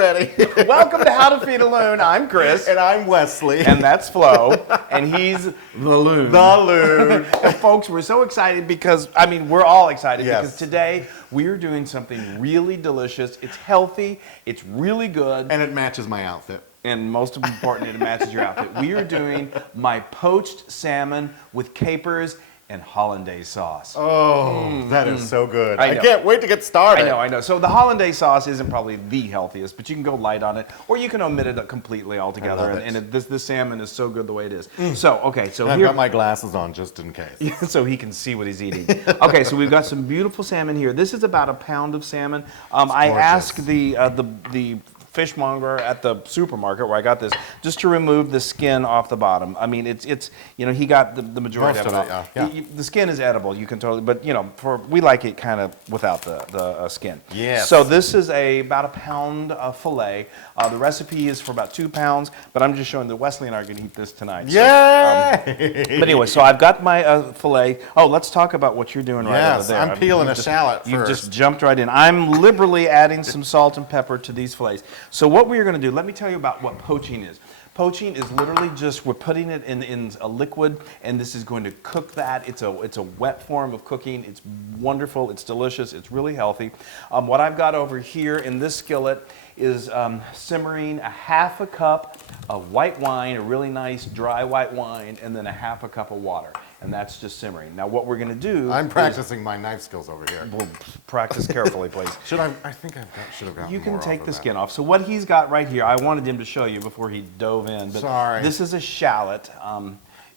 already. Welcome to How to Feed a Loon. I'm Chris. And I'm Wesley. And that's Flo. And he's the Loon. The Loon. And folks, we're so excited because, we're all excited Yes. because today we're doing something really delicious. It's healthy. It's really good. And it matches my outfit. And most important, it matches your outfit. We are doing my poached salmon with capers and Hollandaise sauce. Oh, that is so good. I I know. can't wait to get started. I know. So the Hollandaise sauce isn't probably the healthiest, but you can go light on it, or you can omit it completely altogether. I love it. And this salmon is so good the way it is. So, okay, so I've here, got my glasses on just in case. so he can see what he's eating. Okay, so we've got some beautiful salmon here. This is about a pound of salmon. I gorgeous. asked the fishmonger at the supermarket where I got this just to remove the skin off the bottom. it's he got the majority Most of it of off. it, yeah. The skin is edible. You can totally, but we like it kind of without the skin. Yes. So this is about a pound of fillet. The recipe is for about 2 pounds, but I'm just showing that Wesley and I are going to eat this tonight. Yay! But anyway, so I've got my fillet. Oh, let's talk about what you're doing right over Yes, there. I'm peeling You've a shallot You first. just jumped right in. I'm liberally adding some salt and pepper to these fillets. So what we're going to do, let me tell you about what poaching is. Poaching is literally just, we're putting it in a liquid, and this is going to cook that. It's a wet form of cooking. It's wonderful. It's delicious. It's really healthy. What I've got over here in this skillet is simmering a half a cup of white wine, a really nice dry white wine, and then a half a cup of water. And that's just simmering. Now what we're going to do I'm practicing my knife skills over here. Well, practice carefully, please. Should I think should have gotten You can more take off the of that. skin off. So what he's got right here, I wanted him to show you before he dove in. But Sorry. This is a shallot.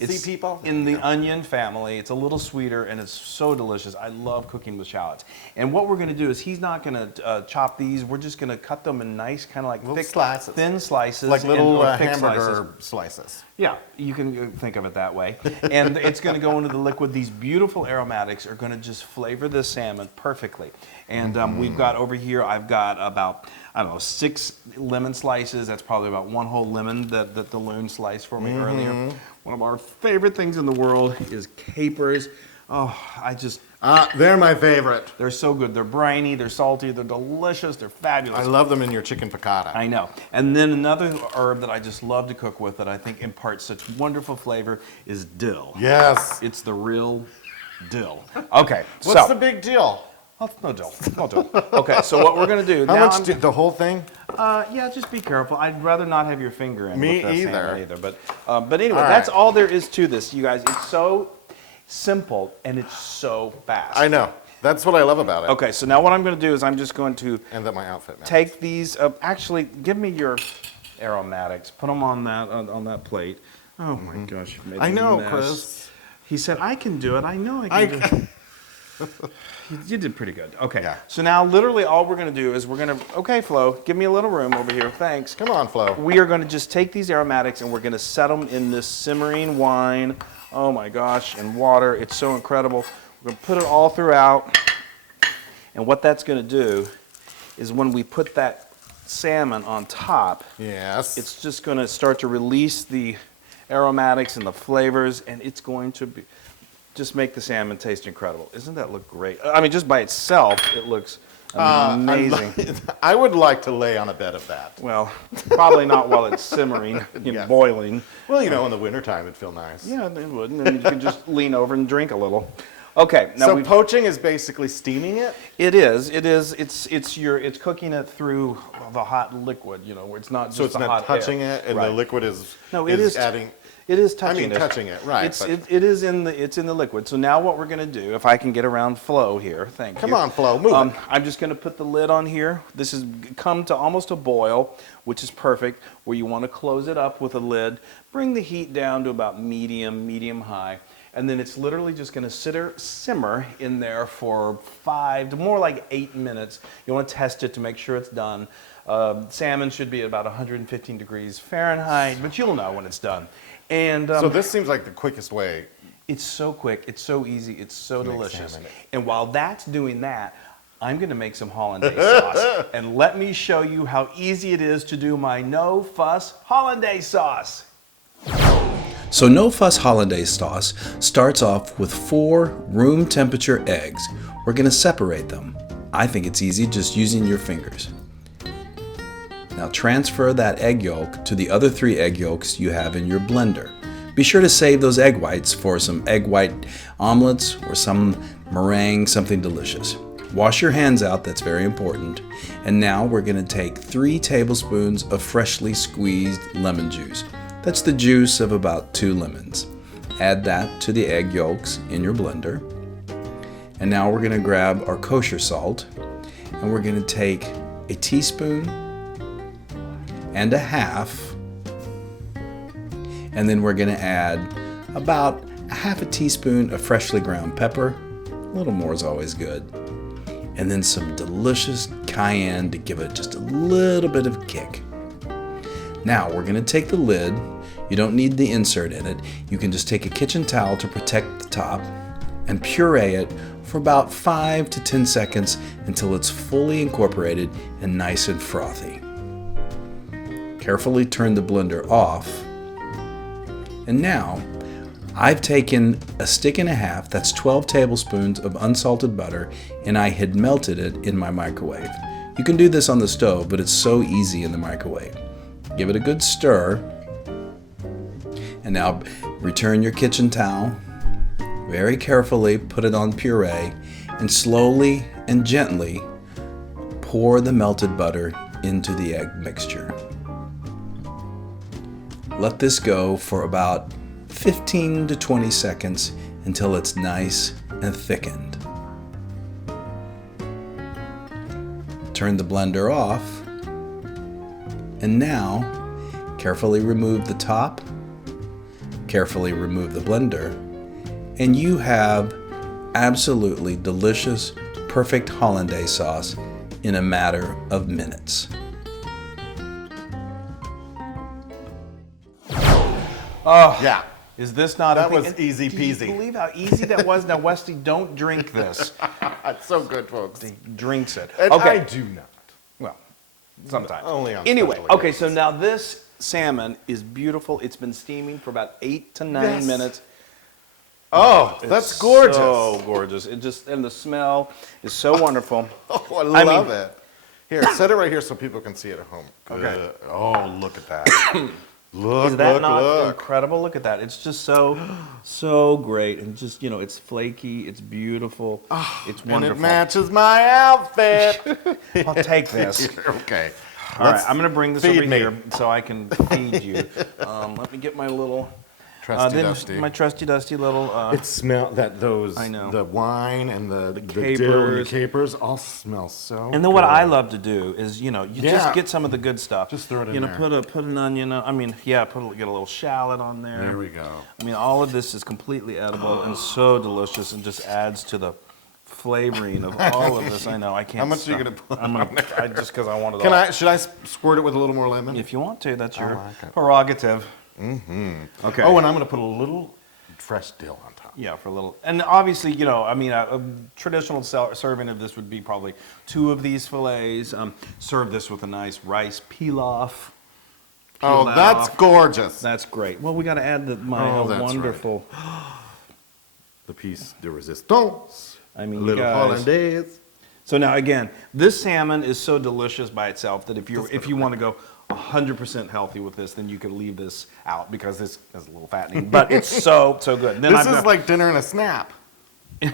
It's See, people? in the onion family. It's a little sweeter and it's so delicious. I love cooking with shallots. And what we're going to do is he's not going to chop these. We're just going to cut them in nice kind of like Little thick slices. thin slices. Like little or thick hamburger slices. slices. Yeah, you can think of it that way. And it's going to go into the liquid. These beautiful aromatics are going to just flavor this salmon perfectly. And we've got over here, I've got about, 6 lemon slices. That's probably about 1 whole lemon that the Loon sliced for me earlier. One of our favorite things in the world is capers. Oh, They're my favorite. they're so good. They're briny, they're salty, they're delicious, they're fabulous. I love them in your chicken piccata. I know. And then another herb that I just love to cook with that I think imparts such wonderful flavor is dill. Yes. It's the real dill. Okay, What's the big deal? no dill. No dill. Okay, so what we're going to do How now, much the whole thing? yeah, just be careful. I'd rather not have your finger in Me with that salmon either. But anyway, All that's right. all there is to this, you guys. It's so simple and it's so fast. I know. That's what I love about it. Okay, so now what I'm going to do is I'm just going to And that my outfit matches. take these. Actually, give me your aromatics. Put them on that plate. Oh my gosh! you've made I a know, mess. Chris. He said, "I can do it. I know I can do it." You did pretty good. Okay. Yeah. So now, literally, all we're going to do is we're going to. Okay, Flo, give me a little room over here. Thanks. Come on, Flo. We are going to just take these aromatics and we're going to set them in this simmering wine. Oh my gosh, and water. It's so incredible. We're going to put it all throughout. And what that's going to do is when we put that salmon on top, Yes. it's just going to start to release the aromatics and the flavors, and it's going to just make the salmon taste incredible. Doesn't that look great? Just by itself, it looks amazing. I would like to lay on a bed of that. Well, probably not while it's simmering and Yes. boiling. Well, in the wintertime, it'd feel nice. Yeah, it would. And then you can just lean over and drink a little. Okay, now So poaching is basically steaming it? it is. It's cooking it through the hot liquid. Where it's not just So it's the not hot touching air. it, and Right. the liquid is No, it is adding. It is touching it. touching it, right, It's but- it is in the liquid. So now what we're going to do, if I can get around Flo here, thank you. Come on, Flo, move it. I'm just going to put the lid on here. This has come to almost a boil, which is perfect. Where you want to close it up with a lid, bring the heat down to about medium high, and then it's literally just going to simmer in there for 5 to more like 8 minutes. You want to test it to make sure it's done. Salmon should be at about 115 degrees Fahrenheit, but you'll know when it's done. And So this seems like the quickest way. it's so quick, it's so easy, it's so make delicious. salmon. And while that's doing that, I'm going to make some Hollandaise sauce. And let me show you how easy it is to do my no-fuss Hollandaise sauce. So no-fuss Hollandaise sauce starts off with 4 room temperature eggs. We're going to separate them. I think it's easy just using your fingers. Now transfer that egg yolk to the other 3 egg yolks you have in your blender. Be sure to save those egg whites for some egg white omelets or some meringue, something delicious. Wash your hands out, that's very important. And now we're going to take 3 tablespoons of freshly squeezed lemon juice. That's the juice of about 2 lemons. Add that to the egg yolks in your blender. And now we're going to grab our kosher salt and we're going to take a teaspoon and a half, and then we're going to add about a half a teaspoon of freshly ground pepper. A little more is always good. And then some delicious cayenne to give it just a little bit of kick. Now we're going to take the lid. You don't need the insert in it. You can just take a kitchen towel to protect the top and puree it for about 5 to 10 seconds until it's fully incorporated and nice and frothy. Carefully turn the blender off. And now I've taken a stick and a half, that's 12 tablespoons of unsalted butter, and I had melted it in my microwave. You can do this on the stove, but it's so easy in the microwave. Give it a good stir. And now return your kitchen towel. Very carefully put it on puree and slowly and gently pour the melted butter into the egg mixture. Let this go for about 15 to 20 seconds until it's nice and thickened. Turn the blender off, and now carefully remove the top, carefully remove the blender, and you have absolutely delicious, perfect hollandaise sauce in a matter of minutes. Oh, Yeah. is this not That a thing? was And easy Do you peasy. believe how easy that was? Now, Westy, don't drink this. It's so good, folks. He drinks it. And Okay. I do not. Well, sometimes. Only on Anyway, special okay, so occasions. now this salmon is beautiful. It's been steaming for about 8 to 9 Yes. minutes. Oh, that's gorgeous. So gorgeous. It just, and the smell is so wonderful. Oh, I I mean- love it. Here, set it right here so people can see it at home. Okay. Good. Oh, look at that. Look, Is that look, not look. incredible? Look at that. It's just so great. And just, it's flaky. It's beautiful. It's And wonderful. it matches my outfit. I'll take this. Okay. All right, I'm going to bring this feed over me. here so I can feed you. Let me get my little, Trusty dusty. my trusty dusty little. It smells that those I know. the wine and the dill and the capers. capers all smell so. And then what good. I love to do is, you Yeah. just get some of the good stuff. Just throw it in You know, there. put an onion. Get a little shallot on there. There we go. I mean, all of this is completely edible and so delicious, and just adds to the flavoring of all of this. I know I can't. How much are you stop. gonna put I'm gonna, just because I want it Can all. I? Should I squirt it with a little more lemon? If you want to, that's your like it. prerogative. Mm-hmm. Okay. Oh, and I'm gonna put a little fresh dill on top. Yeah, for a little. And obviously, a traditional serving of this would be probably 2 of these fillets. Serve this with a nice rice pilaf. Oh, Peel that that's off. gorgeous. That's great. Well, we got to add my Oh, that's wonderful. The piece de resistance. I mean, you Little guys. hollandaise. So now again, this salmon is so delicious by itself that if you want to go 100% healthy with this, then you could leave this out because this is a little fattening. But it's so good. And then This I've is got, like dinner and a snap.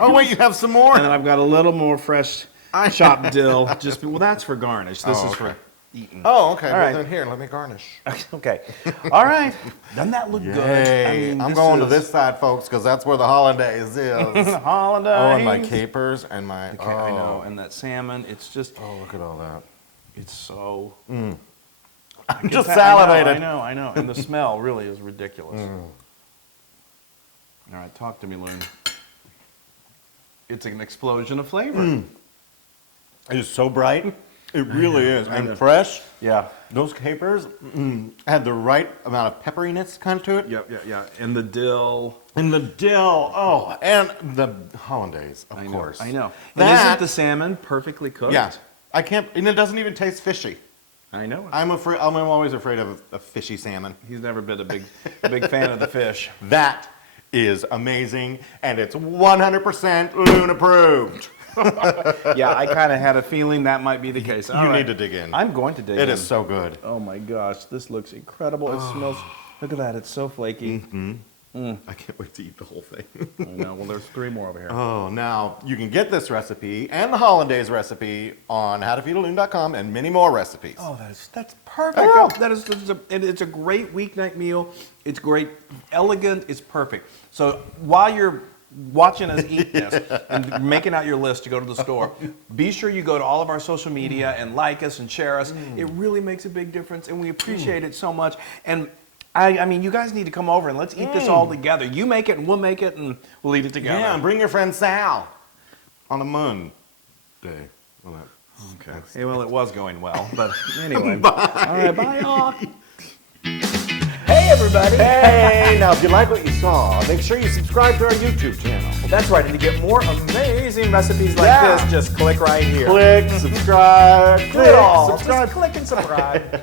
Oh wait, you have some more. and then I've got a little more fresh chopped dill. Well, that's for garnish. This is for eating. Oh, okay. Well, right. then here, let me garnish. Okay. All right. Doesn't that look good? Yay. I'm this going to is this side, folks, because that's where the hollandaise is. Hollandaise. Oh, and my capers and my. Okay, I know. And that salmon, it's just, Oh, look at all that. it's so. I'm It's just I salivated. know. And the smell really is ridiculous. All right, talk to me, Loon. It's an explosion of flavor. It is so bright. It really is. I know. And fresh. Yeah. Those capers had the right amount of pepperiness kind of to it. Yeah. And the dill. And the dill. Oh, and the hollandaise, of course. I know. And That- isn't the salmon perfectly cooked? Yeah. I can't, and it doesn't even taste fishy. I know. I'm always afraid of a fishy salmon. He's never been a big fan of the fish. That is amazing, and it's 100% Loon approved. Yeah, I kind of had a feeling that might be the case. You need to dig in. I'm going to dig in. It is so good. Oh my gosh, this looks incredible. It smells, look at that, it's so flaky. I can't wait to eat the whole thing. I know, well there's 3 more over here. Oh, now you can get this recipe and the Hollandaise recipe on howtofeedaloon.com and many more recipes. Oh, that's perfect. I know. It's a great weeknight meal. It's great, elegant, it's perfect. So while you're watching us eat this and making out your list to go to the store, be sure you go to all of our social media and like us and share us. It really makes a big difference and we appreciate it so much. And I mean, you guys need to come over and let's eat this all together. You make it and we'll make it and we'll eat it together. Yeah, and bring your friend Sal on a Monday. Well, Okay. Hey, well, it was going well, but anyway. All right, bye, y'all. Hey, everybody. Hey, now if you like what you saw, make sure you subscribe to our YouTube channel. That's right, and to get more amazing recipes like this, just click right here. Click, subscribe, Do it all. subscribe. Just click and subscribe.